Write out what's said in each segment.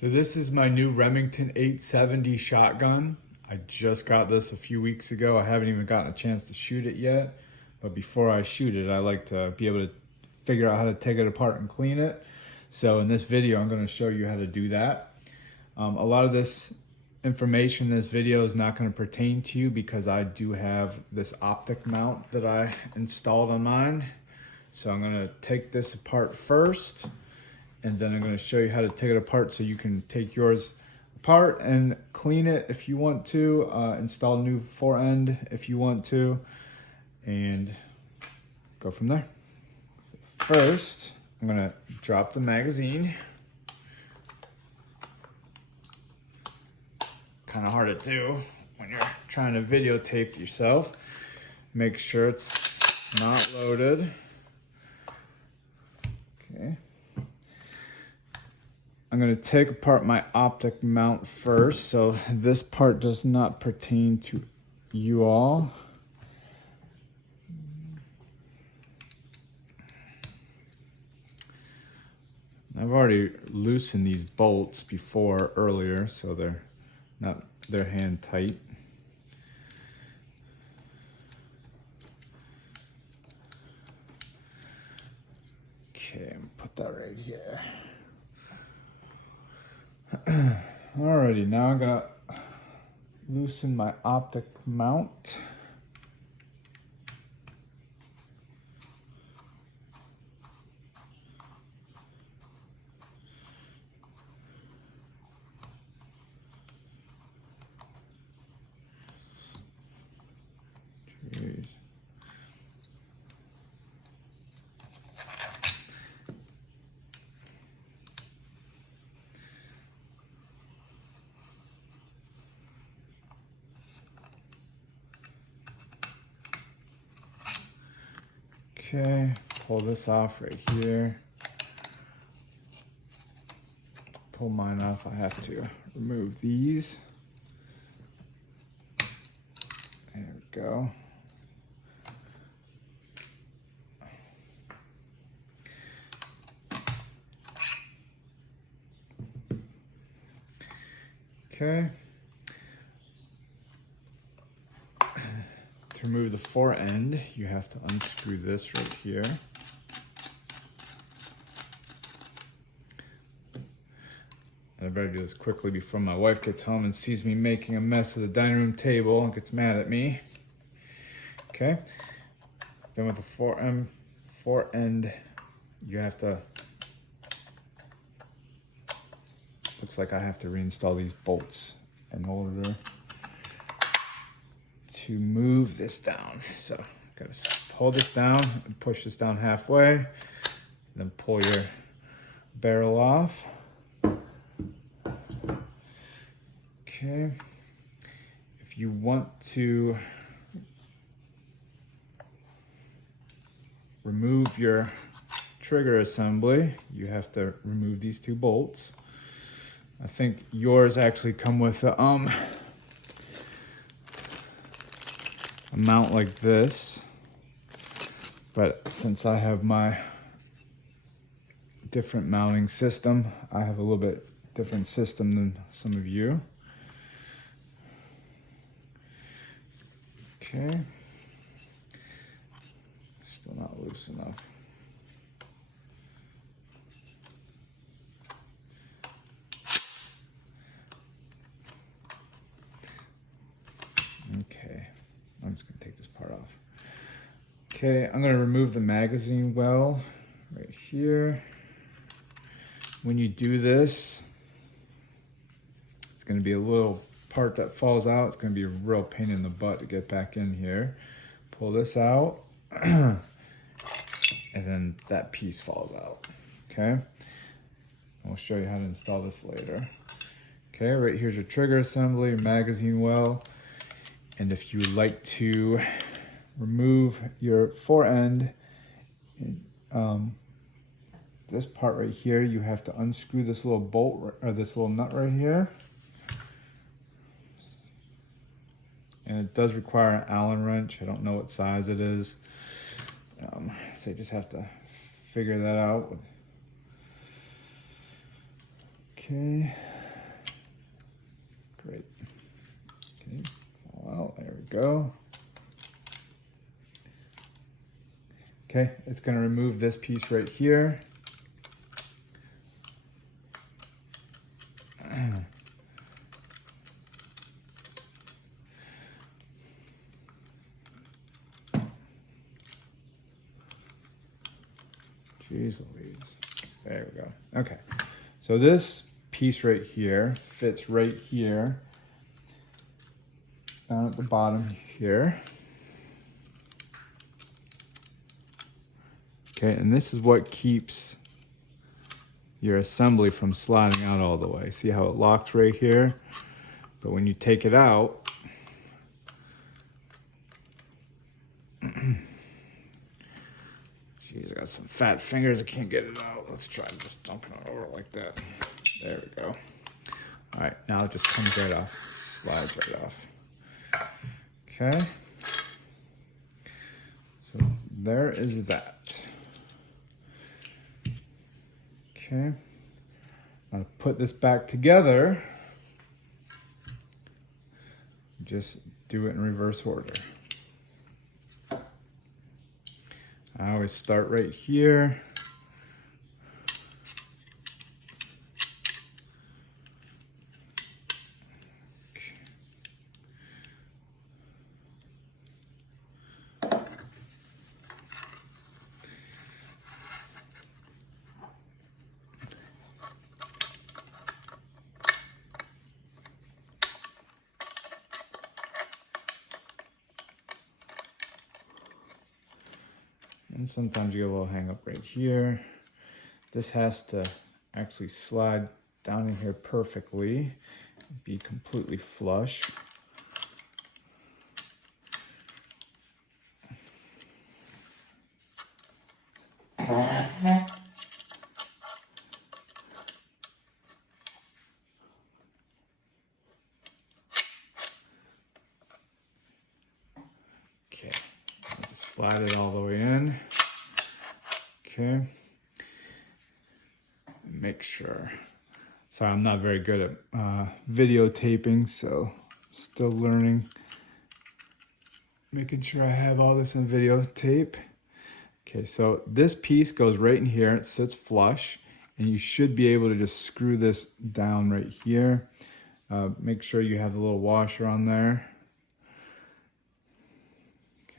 So this is my new Remington 870 shotgun. I just got this a few weeks ago. I haven't even gotten a chance to shoot it yet. But before I shoot it, I like to be able to figure out how to take it apart and clean it. So in this video, I'm going to show you how to do that. A lot of this information in this video is not going to pertain to you because I do have this optic mount that I installed on mine. So I'm going to take this apart first, and then I'm going to show you how to take it apart so you can take yours apart and clean it if you want to, install a new fore end if you want to, and go from there. So first, I'm going to drop the magazine. Kind of hard to do when you're trying to videotape yourself. Make sure it's not loaded. Okay. I'm going to take apart my optic mount first, so this part does not pertain to you all. I've already loosened these bolts before earlier, so they're hand tight. Okay, I'm gonna put that right here. Alrighty, now I'm gonna loosen my optic mount. Jeez. Okay, pull this off right here. Pull mine off, I have to remove these. There we go. Okay. To remove the fore end, you have to unscrew this right here. And I better do this quickly before my wife gets home and sees me making a mess of the dining room table and gets mad at me. Okay. Then with the fore end, you have to, looks like I have to reinstall these bolts in order to move this down. So gotta hold this down and push this down halfway, then pull your barrel off. Okay. If you want to remove your trigger assembly, you have to remove these two bolts. I think yours actually come with a mount like this, but since I have my different mounting system, I have a little bit different system than some of you. Okay, still not loose enough. Okay, I'm just gonna take this part off. Okay, I'm gonna remove the magazine well right here. When you do this, it's gonna be a little part that falls out. It's gonna be a real pain in the butt to get back in here. Pull this out, and then that piece falls out, okay? I'll show you how to install this later. Okay, right here's your trigger assembly, your magazine well. And if you would like to remove your fore end, this part right here, you have to unscrew this little bolt or this little nut right here. And it does require an Allen wrench. I don't know what size it is. So you just have to figure that out. Okay. go. Okay, it's going to remove this piece right here. Jeez Louise. There we go. Okay, so this piece right here fits right here, down at the bottom here. Okay, and this is what keeps your assembly from sliding out all the way. See how it locks right here? But when you take it out, geez, I got some fat fingers, I can't get it out. Let's try just dumping it over like that. There we go. All right, now it just comes right off, slides right off. Okay, so there is that. Okay, I'll put this back together. Just do it in reverse order. I always start right here. And sometimes you get a little hang up right here. This has to actually slide down in here perfectly, be completely flush. Okay, just slide it all the way in. Okay, make sure. Sorry, I'm not very good at videotaping, so still learning. Making sure I have all this in videotape. Okay, so this piece goes right in here. It sits flush, and you should be able to just screw this down right here. Make sure you have a little washer on there.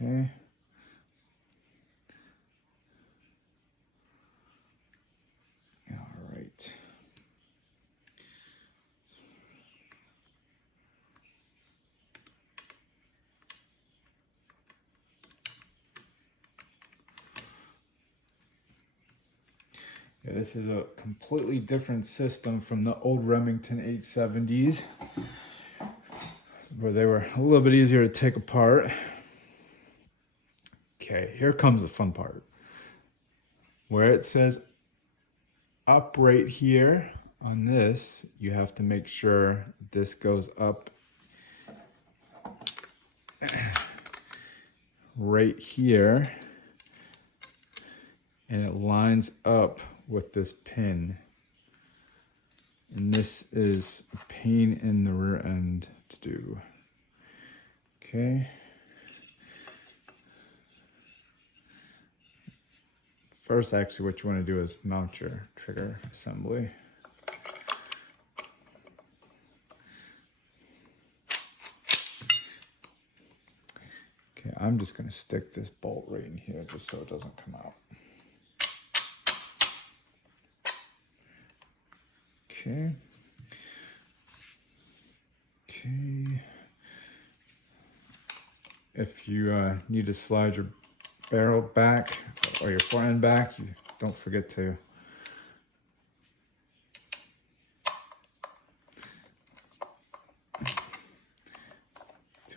Okay. All right. Yeah, this is a completely different system from the old Remington 870s, where they were a little bit easier to take apart. Okay, here comes the fun part. Where it says up right here on this, you have to make sure this goes up right here, and it lines up with this pin. And this is a pain in the rear end to do. Okay. First, actually, what you want to do is mount your trigger assembly. Okay, I'm just going to stick this bolt right in here just so it doesn't come out. Okay. Okay. If you need to slide your barrel back or your front end back, you don't forget to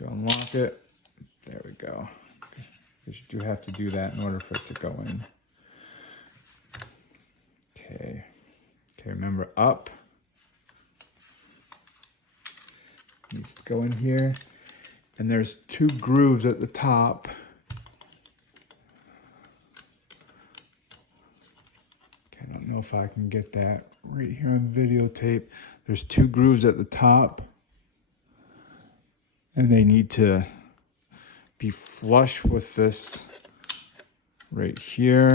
unlock it. There we go. Because you do have to do that in order for it to go in. Okay. Okay, remember up. Needs to go in here. And there's 2 grooves at the top. Okay, I don't know if I can get that right here on videotape. There's 2 grooves at the top. And they need to be flush with this right here.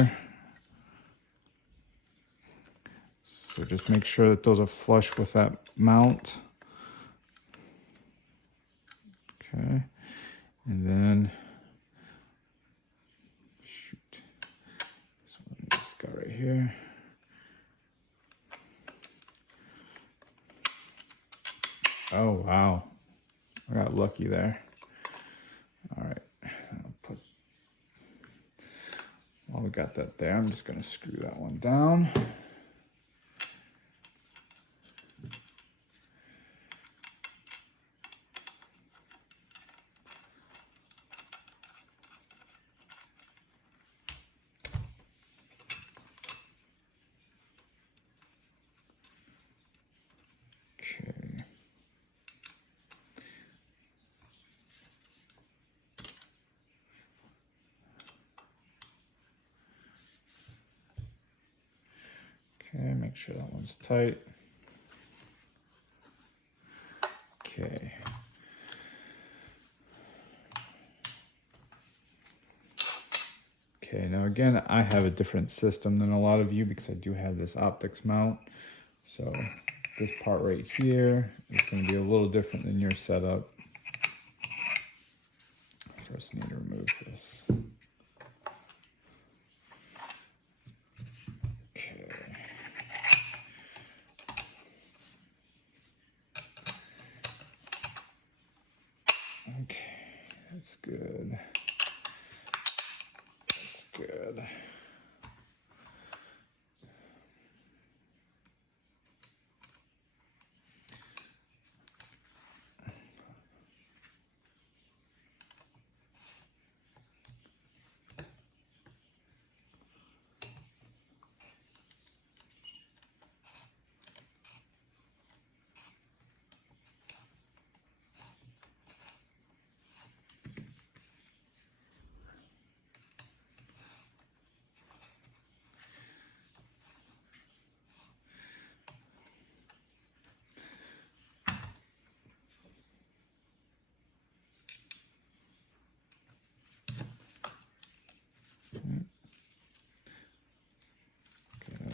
So just make sure that those are flush with that mount. Okay, and then shoot, this one just got right here. Oh wow, I got lucky there. All right, I'll put, while we got that there, I'm just gonna screw that one down. Okay. Okay, make sure that one's tight. Okay. Okay, now again, I have a different system than a lot of you because I do have this optics mount. So this part right here is going to be a little different than your setup. First, I need to remove this. Okay. Okay, that's good. That's good.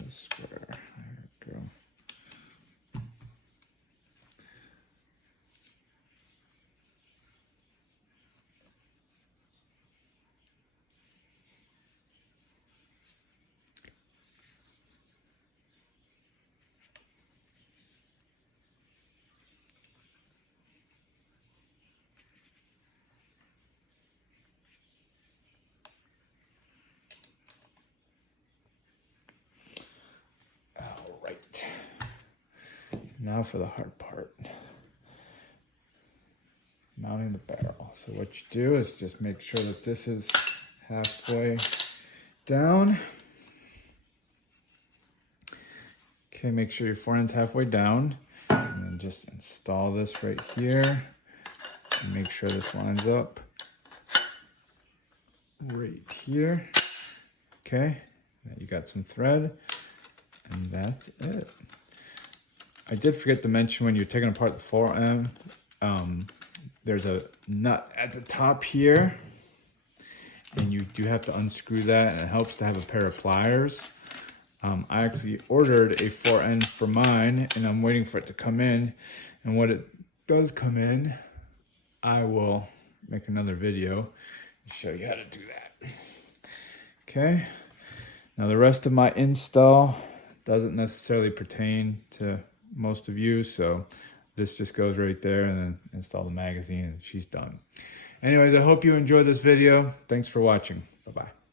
Square. There we go. All right. Now for the hard part. Mounting the barrel. So what you do is just make sure that this is halfway down. Okay, make sure your forehand's halfway down. And then just install this right here. And make sure this lines up right here. Okay, now you got some thread. And that's it. I did forget to mention when you're taking apart the forend, there's a nut at the top here, and you do have to unscrew that, and it helps to have a pair of pliers. I actually ordered a forend for mine, and I'm waiting for it to come in, and when it does come in, I will make another video and show you how to do that. Okay, now the rest of my install doesn't necessarily pertain to most of you, so this just goes right there, and then install the magazine, and she's done. Anyways, I hope you enjoyed this video. Thanks for watching. Bye-bye.